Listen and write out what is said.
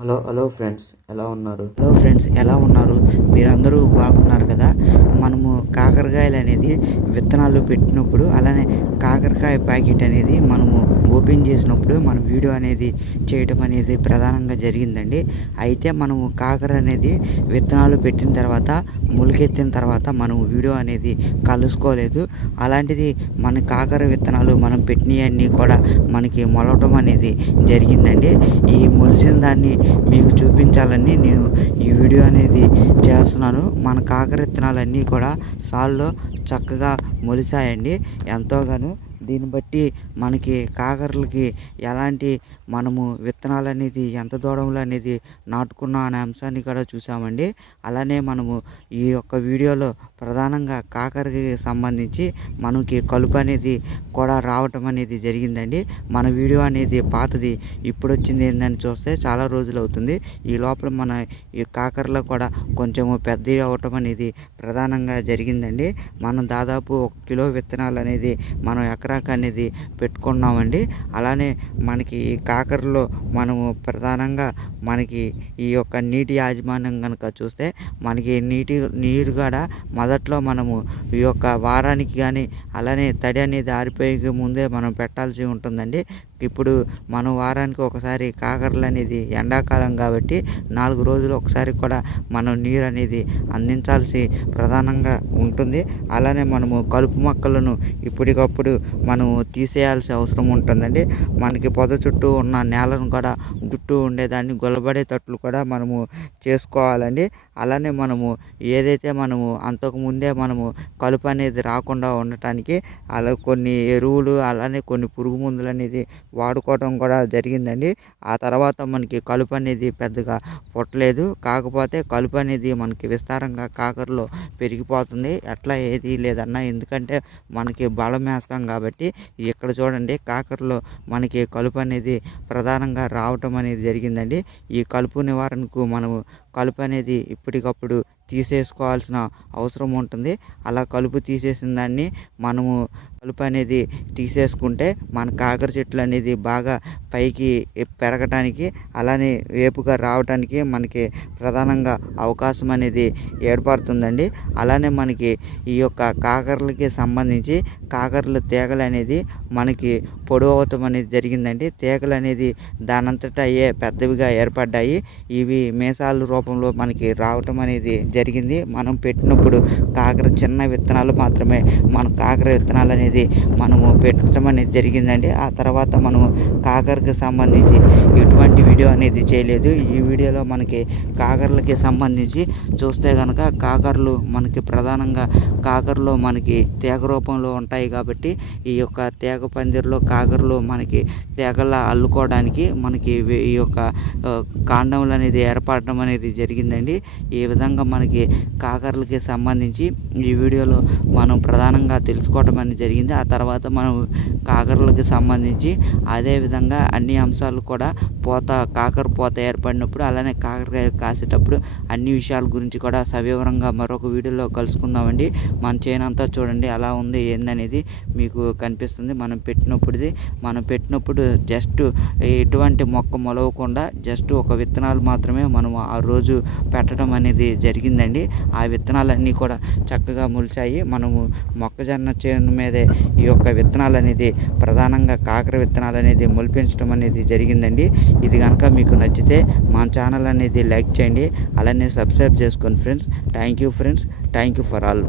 Hello friends ఎలా ఉన్నారు? మీరందరూ బాగున్నారు కదా? మనము కాకరకాయలు అనేది విత్తనాలు పెట్టినప్పుడు అలానే కాకరకాయ ప్యాకెట్ అనేది మనము ఓపెన్ చేసినప్పుడు మన వీడియో అనేది చేయటం అనేది ప్రధానంగా జరిగిందండి. అయితే మనము కాకర అనేది విత్తనాలు పెట్టిన తర్వాత మొలకెత్తిన తర్వాత మనం వీడియో అనేది కలుసుకోలేదు. అలాంటిది మన కాకర విత్తనాలు మనం పెట్టినవన్నీ కూడా మనకి మొలవటం అనేది జరిగిందండి. ఈ మొలిచిన దాన్ని మీకు చూపించాలని నేను ఈ వీడియో అనేది చేస్తున్నాను. మన కాకర విత్తనాలన్నీ కూడా సాల్లో చక్కగా మొలిచాయండి ఎంతోగానో. దీన్ని బట్టి మనకి కాకరలకి ఎలాంటి మనము విత్తనాలు అనేది ఎంత దూరంలో అనేది నాటుకున్నాం అనే అంశాన్ని కూడా చూసామండి. అలానే మనము ఈ యొక్క వీడియోలో ప్రధానంగా కాకరకి సంబంధించి మనకి కలుపు అనేది కూడా రావటం అనేది జరిగిందండి. మన వీడియో అనేది పాతది, ఇప్పుడు వచ్చింది ఏందని చూస్తే చాలా రోజులు అవుతుంది. ఈ లోపల మన ఈ కాకరలో కూడా కొంచెము పెద్దవి అవ్వటం అనేది ప్రధానంగా జరిగిందండి. మనం దాదాపు 1 కిలో విత్తనాలు అనేది మనం ఎకరాకు అనేది పెట్టుకున్నామండి. అలానే మనకి ఈ కాకరలో మనము ప్రధానంగా మనకి ఈ యొక్క నీటి యాజమాన్యం కనుక చూస్తే మనకి నీరు కూడా మొదట్లో మనము ఈ యొక్క వారానికి కానీ అలానే తడి అనేది ఆరిపోయే ముందే మనం పెట్టాల్సి ఉంటుందండి. ఇప్పుడు మనం వారానికి ఒకసారి కాకరలు అనేది ఎండాకాలం కాబట్టి 4 రోజులు ఒకసారి కూడా మనం నీరు అనేది అందించాల్సి ప్రధానంగా ఉంటుంది. అలానే మనము కలుపు మొక్కలను ఇప్పటికప్పుడు మనము తీసేయాల్సిన అవసరం ఉంటుందండి. మనకి పొద చుట్టూ ఉన్న నేలను కూడా చుట్టూ ఉండేదాన్ని గొల్లబడేటట్లు కూడా మనము చేసుకోవాలండి. అలానే మనము ఏదైతే మనము అంతకుముందే మనము కలుపు అనేది రాకుండా ఉండటానికి అలా కొన్ని ఎరువులు అలానే కొన్ని పురుగు మందులు అనేది వాడుకోవడం కూడా జరిగిందండి. ఆ తర్వాత మనకి కలుపు అనేది పెద్దగా పుట్టలేదు. కాకపోతే కలుపు అనేది మనకి విస్తారంగా కాకరలో పెరిగిపోతుంది. ఎట్లా ఏది లేదన్నా, ఎందుకంటే మనకి బలం వేస్తాం కాబట్టి. ఇక్కడ చూడండి, కాకరలో మనకి కలుపు అనేది ప్రధానంగా రావటం అనేది జరిగిందండి. ఈ కలుపు నివారణకు మనము కలుపు అనేది ఇప్పటికప్పుడు తీసేసుకోవాల్సిన అవసరం ఉంటుంది. అలా కలుపు తీసేసిన దాన్ని మనము కలుపు అనేది తీసేసుకుంటే మన కాకర చెట్లు అనేది బాగా పైకి పెరగటానికి అలానే వేపుగా రావడానికి మనకి ప్రధానంగా అవకాశం అనేది ఏర్పడుతుందండి. అలానే మనకి ఈ యొక్క కాకరలకి సంబంధించి కాకరల తీగలు అనేది మనకి పొడవు అవటం అనేది జరిగిందండి. తీగలు అనేది దానంతటా అయ్యే పెద్దవిగా ఏర్పడ్డాయి. ఇవి మీసాల రూపంలో మనకి రావటం అనేది జరిగింది. మనం పెట్టినప్పుడు కాకర చిన్న విత్తనాలు మాత్రమే మన కాకర విత్తనాలు అనేది మనము పెట్టడం అనేది జరిగిందండి. ఆ తర్వాత మనము కాకరకి సంబంధించి ఎటువంటి వీడియో అనేది చేయలేదు. ఈ వీడియోలో మనకి కాకరలకి సంబంధించి చూస్తే కనుక కాకరలు మనకి ప్రధానంగా కాకరలో మనకి తీగ రూపంలో ఉంటాయి కాబట్టి ఈ యొక్క తీగ పందిరిలో కాకరలు మనకి తీగలా అల్లుకోవడానికి మనకి ఈ యొక్క కాండములు అనేది ఏర్పడడం అనేది జరిగిందండి. ఈ విధంగా మనకి కాకరలకి సంబంధించి ఈ వీడియోలో మనం ప్రధానంగా తెలుసుకోవడం అనేది జరిగింది. ఆ తర్వాత మనం కాకరలకి సంబంధించి అదేవిధంగా అన్ని అంశాలు కూడా కాకర పూత ఏర్పడినప్పుడు అలానే కాకరకాయ కాసేటప్పుడు అన్ని విషయాల గురించి కూడా సవివరంగా మరొక వీడియోలో కలుసుకుందామండి. మన చేను అంతా చూడండి ఎలా ఉంది ఏందనేది మీకు కనిపిస్తుంది. మనం పెట్టినప్పుడు జస్ట్ ఎటువంటి మొక్క మొలవకుండా జస్ట్ ఒక విత్తనాలు మాత్రమే మనం ఆ రోజు పెట్టడం అనేది జరిగిందండి. ఆ విత్తనాలన్నీ కూడా చక్కగా మొలిచాయి. మనము మొక్కజొన్న చేను మీదే ఈ యొక్క విత్తనాలు అనేది ప్రధానంగా కాకర విత్తనాలు అనేది మొలిపించడం అనేది జరిగిందండి. ఇది కనుక మీకు నచ్చితే మా ఛానల్ అనేది లైక్ చేయండి, అలానే సబ్స్క్రైబ్ చేసుకోండి friends. Thank you friends. Thank you for all.